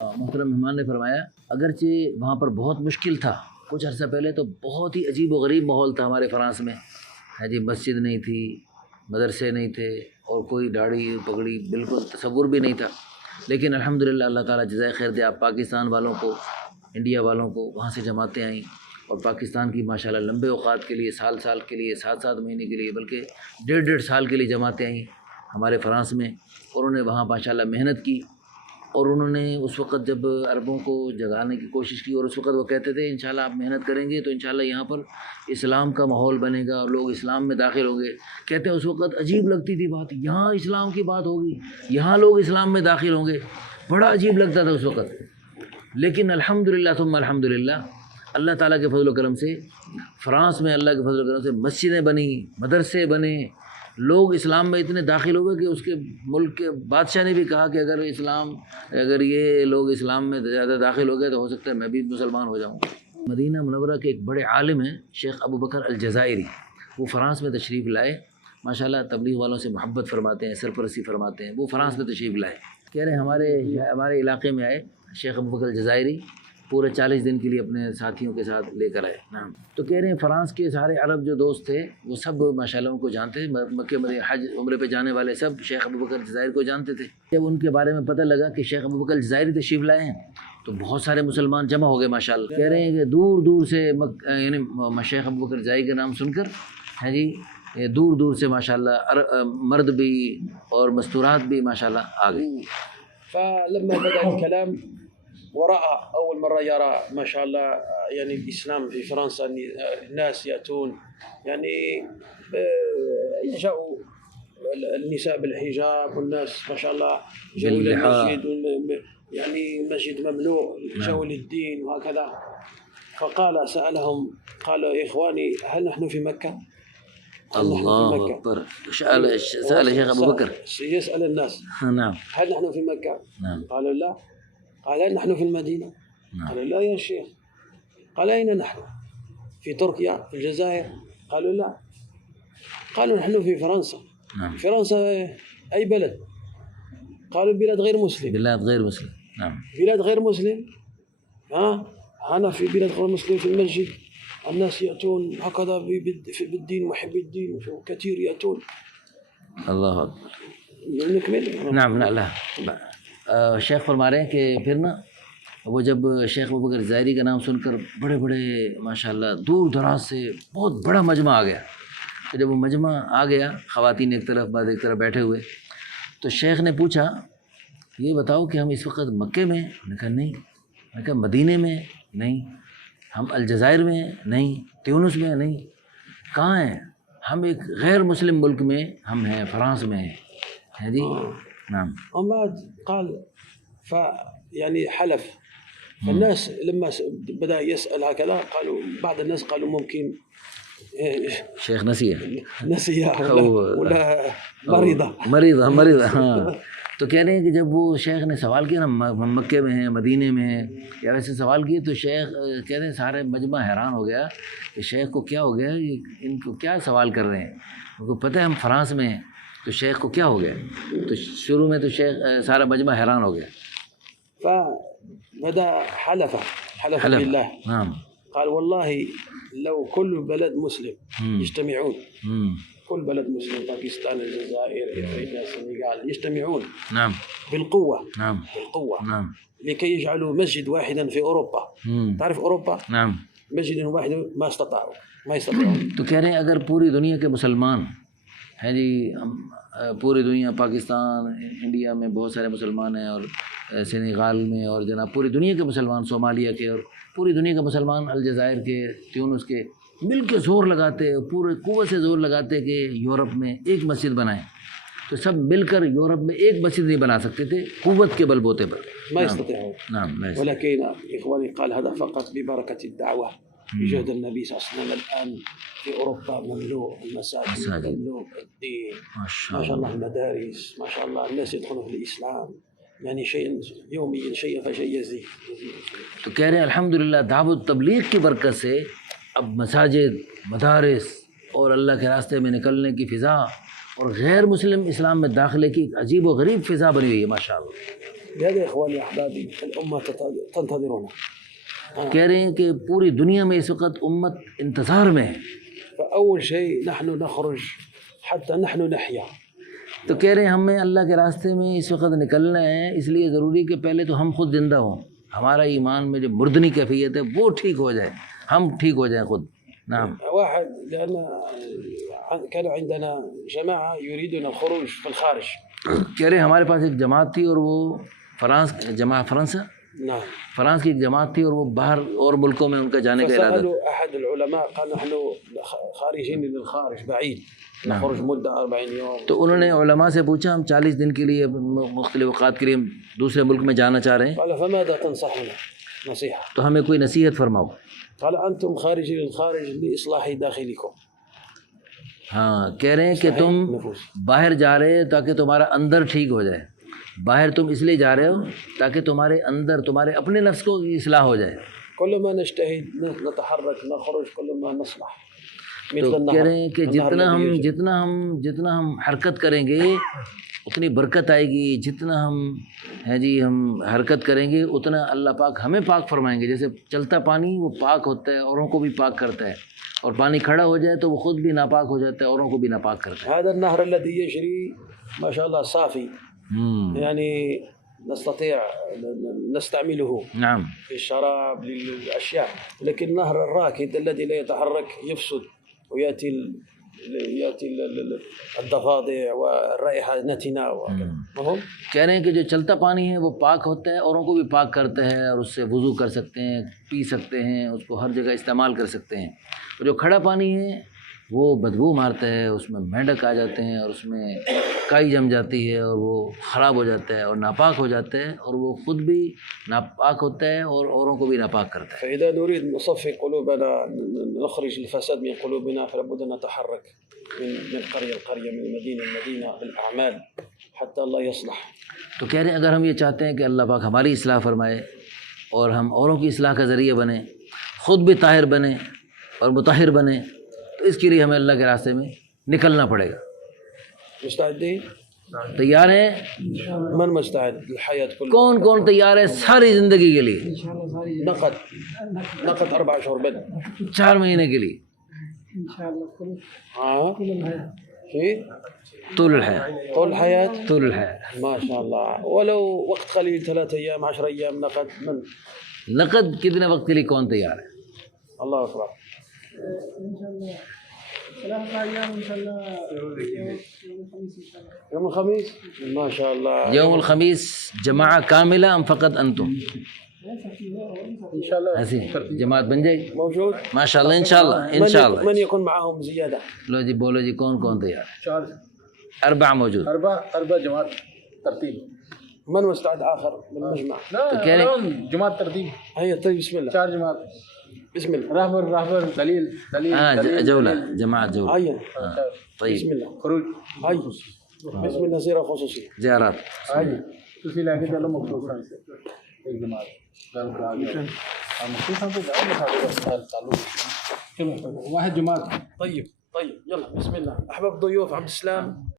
محترم مہمان نے فرمایا اگرچہ وہاں پر بہت مشکل تھا کچھ عرصہ پہلے، تو بہت ہی عجیب و غریب ماحول تھا ہمارے فرانس میں. ہے جی، مسجد نہیں تھی، مدرسے نہیں تھے، اور کوئی داڑھی پگڑی بالکل تصور بھی نہیں تھا. لیکن الحمدللہ اللہ تعالیٰ جزائے خیر دے آپ پاکستان والوں کو، انڈیا والوں کو. وہاں سے جماعتیں آئیں اور پاکستان کی ماشاءاللہ لمبے اوقات کے لیے، سال کے لیے، 7 مہینے کے لیے، بلکہ 1.5 سال کے لیے جماعتیں آئیں ہمارے فرانس میں. اور انہوں نے وہاں ماشاءاللہ محنت کی، اور انہوں نے اس وقت جب عربوں کو جگانے کی کوشش کی، اور اس وقت وہ کہتے تھے انشاءاللہ آپ محنت کریں گے تو انشاءاللہ یہاں پر اسلام کا ماحول بنے گا اور لوگ اسلام میں داخل ہوں گے. کہتے ہیں اس وقت عجیب لگتی تھی بات، یہاں اسلام کی بات ہوگی، یہاں لوگ اسلام میں داخل ہوں گے، بڑا عجیب لگتا تھا اس وقت. لیکن الحمدللہ ثم الحمدللہ اللہ تعالیٰ کے فضل و کرم سے فرانس میں اللہ کے فضل و کرم سے مسجدیں بنی، مدرسے بنے، لوگ اسلام میں اتنے داخل ہو گئے کہ اس کے ملک کے بادشاہ نے بھی کہا کہ اگر یہ لوگ اسلام میں زیادہ داخل ہو گئے تو ہو سکتا ہے میں بھی مسلمان ہو جاؤں. مدینہ منورہ کے ایک بڑے عالم ہیں شیخ ابو بکر الجزائری، وہ فرانس میں تشریف لائے. ماشاءاللہ تبلیغ والوں سے محبت فرماتے ہیں، سرپرستی فرماتے ہیں. وہ فرانس میں تشریف لائے، کہہ رہے ہیں ہمارے علاقے میں آئے شیخ ابو بکر الجزائری، پورے 40 دن کے لیے اپنے ساتھیوں کے ساتھ لے کر آئے. نام تو کہہ رہے ہیں فرانس کے سارے عرب جو دوست تھے وہ سب ماشاءاللہ ان کو جانتے تھے، مکہ مدینہ حج عمرے پہ جانے والے سب شیخ ابو بکر الجزائری کو جانتے تھے. جب ان کے بارے میں پتہ لگا کہ شیخ ابو بکر الجزائری تشریف لائے ہیں تو بہت سارے مسلمان جمع ہو گئے ماشاءاللہ. کہہ رہے ہیں کہ دور دور سے یعنی شیخ ابو بکر الجزائری کا نام سن کر ہیں جی دور دور سے ماشاءاللہ مرد بھی اور مستورات بھی ماشاءاللہ آ گئے. فلما بدأ الكلام ورأى أول مرة يرى ما شاء الله يعني الإسلام في فرنسا، الناس يأتون يعني جاءوا النساء بالحجاب، والناس ما شاء الله جاءوا إلى المسجد، يعني المسجد مملوء، جاءوا للدين وهكذا. فقال سألهم قالوا يا إخواني هل نحن في مكة؟ الله أكبر. سأل شيخ أبو بكر يسأل الناس نعم هل نحن في مكة؟ نعم. قالوا لا. قال نحن في المدينة. قالوا لا يا شيخ. قال أين نحن؟ في تركيا، في الجزائر؟ قالوا لا. قالوا نحن في فرنسا. نعم. فرنسا أي بلد؟ قالوا بلاد غير مسلم. بلاد غير مسلم. نعم. بلاد غير مسلم. أنا في بلاد غير مسلم في المسجد، الناس يأتون هكذا بالدين، محب الدين كثير يأتون. اللہ اکبر. نكمل. نعم لا شیخ فرما رہے ہیں کہ پھر نا وہ جب شیخ ابو بکر الجزائری کا نام سن کر بڑے بڑے ماشاءاللہ دور دراز سے بہت بڑا مجمع آ گیا. تو جب وہ مجمع آ گیا، خواتین ایک طرف بعد ایک طرف بیٹھے ہوئے، تو شیخ نے پوچھا یہ بتاؤ کہ ہم اس وقت مکے میں؟ میں نے کہا نہیں. میں نے کہا مدینے میں؟ نہیں. ہم الجزائر میں؟ نہیں. تیونس میں؟ نہیں. کہاں ہیں؟ ہم ایک غیر مسلم ملک میں ہم ہیں، فرانس میں ہیں جی. نعم. ومن بعد قال يعني حلف. فالناس لما بدأ يسأل هكذا قالوا بعض الناس قالوا ممكن شيخ نسيها ولا مريضة. ہاں. تو کہہ رہے ہیں کہ جب وہ شیخ نے سوال کیا نا مکے میں ہیں، مدینے میں ہیں، یا ویسے سوال کیے، تو شیخ کہہ رہے ہیں سارے مجمع حیران ہو گیا کہ شیخ کو کیا ہو گیا، ان کو کیا سوال کر رہے ہیں، ان کو پتہ ہے ہم فرانس میں ہیں، تو شیخ کو کیا ہو گیا. تو شروع میں تو شیخ سارا مجمع حیران ہو گیا. فبدأ حلف بالله. نعم. قال والله لو كل بلد مسلم يجتمعون، كل بلد مسلم، باكستان، الجزائر، افريقيا، السنغال، يجتمعون نعم بالقوة. نعم. بالقوة. نعم. لكي يجعلوا مسجد واحدا في أوروبا. تعرف أوروبا؟ نعم. مسجد واحد ما يستطيعون. تو کہہ رہے ہیں اگر پوری دنیا کے مسلمان ہیں جی، پوری دنیا، پاکستان، انڈیا میں بہت سارے مسلمان ہیں، اور سنغال میں، اور جناب پوری دنیا کے مسلمان، صومالیہ کے، اور پوری دنیا کے مسلمان الجزائر کے، تیونس کے، مل کے زور لگاتے، پورے قوت سے زور لگاتے کہ یورپ میں ایک مسجد بنائیں، تو سب مل کر یورپ میں ایک مسجد نہیں بنا سکتے تھے قوت کے بل بوتے پر. ما يستطيعون. نعم. ولكن إخواني قال هذا فقط ببركة الدعوة بجهد النبي صلى الله عليه وسلم. الآن في أوروبا مملوء المساجد، مملوء الدين، ما شاء الله المدارس، ما شاء الله الناس يدخلون في الإسلام، يعني شيء يوميا شيء فشيء يزيد. تو کہہ رہے ہیں الحمدللہ دعوت تبلیغ کی برکت سے اب مساجد، مدارس اور اللہ کے راستے میں نکلنے کی فضا اور غیر مسلم اسلام میں داخلے کی عجیب و غریب فضا بنی ہوئی ہے ماشاء اللہ. لهذا يا إخواني أحبابي الأمة تنتظرنا. کہہ رہے ہیں کہ پوری دنیا میں اس وقت امت انتظار میں ہے. فأول شيء نحن نخرج حتى نحن نحيا. تو کہہ رہے ہیں ہمیں اللہ کے راستے میں اس وقت نکلنا ہے، اس لیے ضروری کہ پہلے تو ہم خود زندہ ہوں، ہمارا ایمان میں جو مردنی کیفیت ہے وہ ٹھیک ہو جائے، ہم ٹھیک ہو جائیں خود. نعم. واحد لأن كان عندنا جماعة يريدون الخروج في الخارج. کہہ رہے ہیں ہمارے پاس ایک جماعت تھی اور وہ فرانس کی ایک جماعت تھی اور وہ باہر اور ملکوں میں ان کا جانے کا ارادہ تھا. فسألوا أحد العلماء قال نحن خارجين للخارج بعيد نخرج مدة 40 يوم. تو انہوں نے علماء سے پوچھا ہم 40 دن کے لیے مختلف اوقات کے لیے دوسرے ملک میں جانا چاہ رہے ہیں. قال فماذا تنصحنا نصيحة. تو ہمیں کوئی نصیحت فرماؤ. قال أنتم خارجين للخارج لإصلاح داخلكم. ہاں کہہ رہے ہیں کہ تم باہر جا رہے تاکہ تمہارا اندر ٹھیک ہو جائے. باہر تم اس لیے جا رہے ہو تاکہ تمہارے اندر تمہارے اپنے نفس کو اصلاح ہو جائے. كلما نجتهد نتحرك نخرج كلما نصلح. تو کہہ رہے ہیں کہ جتنا ہم حرکت کریں گے اتنی برکت آئے گی. جتنا ہم حرکت کریں گے اتنا اللہ پاک ہمیں پاک فرمائیں گے. جیسے چلتا پانی وہ پاک ہوتا ہے، اوروں کو بھی پاک کرتا ہے، اور پانی کھڑا ہو جائے تو وہ خود بھی ناپاک ہو جاتا ہے، اوروں کو بھی ناپاک کرتا ہے. هذا النهر الذي يجري ما شاء الله صافي يعني نستطيع نستعمله نعم في الشراب للأشياء، لكن النهر الراكد الذي لا يتحرك يفسد ويأتي الضفادع والرائحة نتنة وكذا. کہہ رہے ہیں کہ جو چلتا پانی ہے وہ پاک ہوتا ہے، اوروں کو بھی پاک کرتا ہے، اور اس سے وضو کر سکتے ہیں، پی سکتے ہیں، اس کو ہر جگہ استعمال کر سکتے ہیں. اور جو کھڑا پانی ہے وہ بدبو مارتا ہے، اس میں مینڈک آ جاتے ہیں اور اس میں کائی جم جاتی ہے اور وہ خراب ہو جاتا ہے اور ناپاک ہو جاتا ہے، اور وہ خود بھی ناپاک ہوتا ہے اور اوروں کو بھی ناپاک کرتا ہے. فإذا نريد نصفي قلوبنا نخرج الفساد من قلوبنا فلا بد أن نتحرك من قرية من مدينة بالأعمال حتى الله يصلح. تو کہہ رہے ہیں اگر ہم یہ چاہتے ہیں کہ اللہ پاک ہماری اصلاح فرمائے اور ہم اوروں کی اصلاح کا ذریعہ بنیں، خود بھی طاہر بنیں اور مطہر بنیں، تو اس کے لیے ہمیں اللہ کے راستے میں نکلنا پڑے گا. مستعدين؟ تیار ہیں؟ من مستعد للحياة كلها؟ کون تیار ہے ساری زندگی کے لیے؟ نقد 4 أشهر بدء 4 مہینے کے لیے في طول الحياة. طول الحياة ما شاء الله. ولو وقت قليل 3 أيام 10 أيام نقد من نقد کتنے وقت کے لیے کون تیار ہے؟ الله أكبر. يوم الخميس ما شاء الله. يوم الخميس جماعة كاملة أم فقط أنتم؟ إن شاء الله ایسی جماعت بن جائے گی موجود ما شاء الله. ان شاء الله من يكون معهم زيادة؟ لو جی بولو جی کون تیار ہے؟ 4 4 موجود. 4 جماعت ترتیب. من مستعد آخر بالمجمع؟ لا جماعت ترتیب. هيا طيب بسم الله. 4 جماعت. بسم الله. راهبر دليل جولة جماعة جولة. هيا طيب بسم الله. خروج. هيا بسم الله زيارة خصوصية. زيارات. هيا تسی لا کے چلو مخصوصاً سے ایک جماعت گل کرا گیا مخصوصاً سے جاؤ تعلق. واحد جماعت. طيب يلا بسم الله. أحباب ضيوف عبد السلام